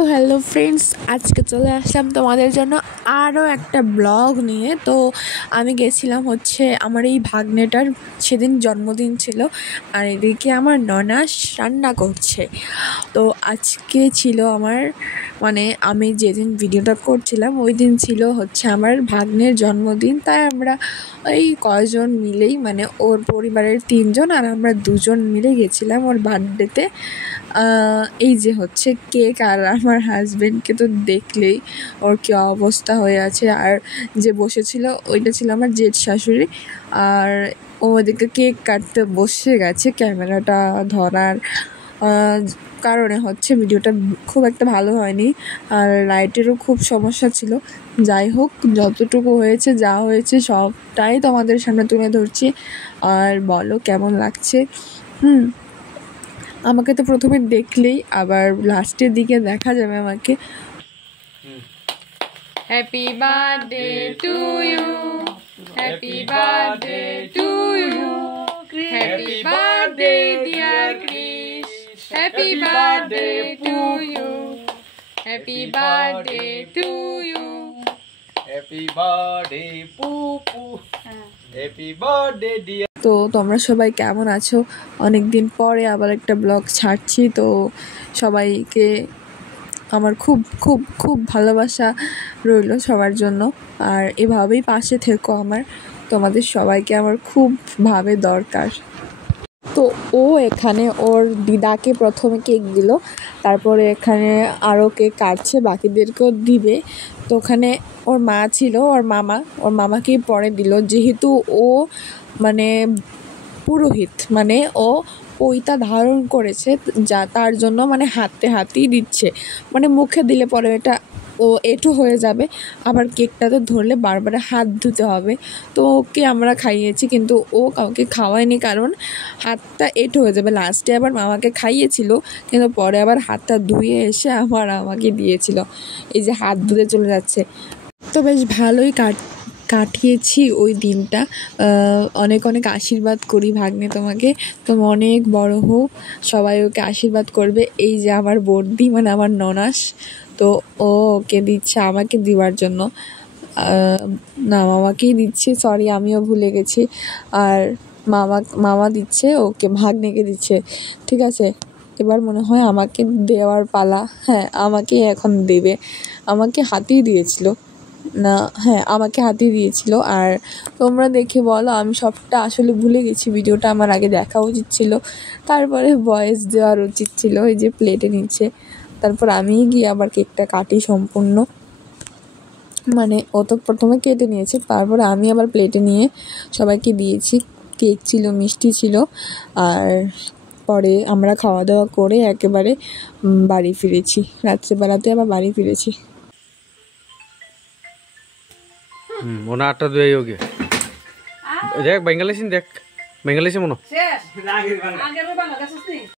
তো hello friends, আজকে চলে আসলাম তোমাদের জন্য আরও একটা ব্লগ নিয়ে। তো আমি গেছিলাম হচ্ছে আমার এই ভাগ্নেটার সেদিন জন্মদিন ছিল, আর এদিকে আমার ননাস রান্না করছে। তো আজকে ছিল আমার আমি যেদিন ভিডিওটা করছিলাম ওই দিন ছিল হচ্ছে আমার ভাগ্নের জন্মদিন। তাই আমরা ওই কয়জন মিলেই ওর পরিবারের 3 জন আর আমরা 2 জন মিলে গেছিলাম ওর বার্থডেতে। এই যে হচ্ছে কেক, আর আমার হাজব্যান্ডকে তো দেখলেই ওর কী অবস্থা হয়ে আছে। আর যে বসেছিল ওইটা ছিল আমার জেঠ শাশুড়ি, আর ও ওদিকে কেক কাটতে বসে গেছে। ক্যামেরাটা ধরার কারণে হচ্ছে ভিডিওটা খুব একটা ভালো হয়নি, আর লাইটেরও খুব সমস্যা ছিল। যাই হোক, যতটুকু হয়েছে যা হয়েছে সবটাই তোমাদের সামনে তুলে ধরছি। আর বলো কেমন লাগছে। আমাকে তো প্রথমে দেখলেই আবার লাস্টের দিকে দেখা যাবে আমাকে। Happy birthday to you, happy birthday to you, happy birthday dear Chris, happy birthday to you, happy birthday to you, happy birthday Pupu, happy birthday dear. তো তোমরা সবাই কেমন আছো? অনেক দিন পরে আবার একটা ব্লগ ছাড়ছি। তো সবাইকে আমার খুব খুব খুব ভালোবাসা রইল সবার জন্য, আর এভাবেই পাশে থেকো আমার। তোমাদের সবাইকে আমার খুব ভাবে দরকার। তো ও এখানে ওর দিদাকে প্রথমে কেক দিল, তারপরে এখানে আরও কেক কাটছে, বাকিদেরকেও দিবে। তো ওখানে ওর মা ছিল, ওর মামাকেই পরে দিল, যেহেতু ও পুরোহিত, ও পৈতা ধারণ করেছে, যা তার জন্য হাতেই দিচ্ছে। মুখে দিলে পরে এটা ও এঁটো হয়ে যাবে, আবার কেকটা তো ধরলে বারবার হাত ধুতে হবে। তো ওকে আমরা খাইয়েছি, কিন্তু ও কাউকে খাওয়ায়নি, কারণ হাতটা এঁটো হয়ে যাবে। লাস্টে আবার মামাকে খাইয়েছিল, কিন্তু পরে আবার হাতটা ধুয়ে এসে আমাকে দিয়েছিল। এই যে হাত ধুতে চলে যাচ্ছে। তো বেশ ভালোই কাটিয়েছি ওই দিনটা। অনেক অনেক আশীর্বাদ করি ভাগ্নে তোমাকে, তুমি অনেক বড় হও, সবাই ওকে আশীর্বাদ করবে। এই যে আমার বর্দি আমার ননাস, তো ও ওকে দিচ্ছে আমাকে দিবার জন্য, না মামাকেই দিচ্ছে, সরি আমিও ভুলে গেছি। আর মামা দিচ্ছে ওকে, ভাগ্নেকে দিচ্ছে। ঠিক আছে, এবার মনে হয় আমাকে দেওয়ার পালা। হ্যাঁ, আমাকেই এখন দেবে। আমাকে হাতেই দিয়েছিল, না হ্যাঁ আমাকে হাতিয়ে দিয়েছিল। আর তোমরা দেখে বলো, আমি সবটা আসলে ভুলে গেছি, ভিডিওটা আমার আগে দেখা উচিত ছিল, তারপরে ভয়েস দেওয়ার উচিত ছিল। এই যে প্লেটে নিচ্ছে, তারপর আমিই গিয়ে আবার কেকটা কাটি সম্পূর্ণ। ও তো প্রথমে কেটে নিয়েছে, তারপরে আমি আবার প্লেটে নিয়ে সবাইকে দিয়েছি। কেক ছিল, মিষ্টি ছিল, আর পরে আমরা খাওয়া দাওয়া করে একেবারে বাড়ি ফিরেছি। রাত্রেবেলাতে আবার বাড়ি ফিরেছি। মনে আটটা দুই হোক দেখ বেঙ্গালিস দেখ বেঙ্গালিসে মনে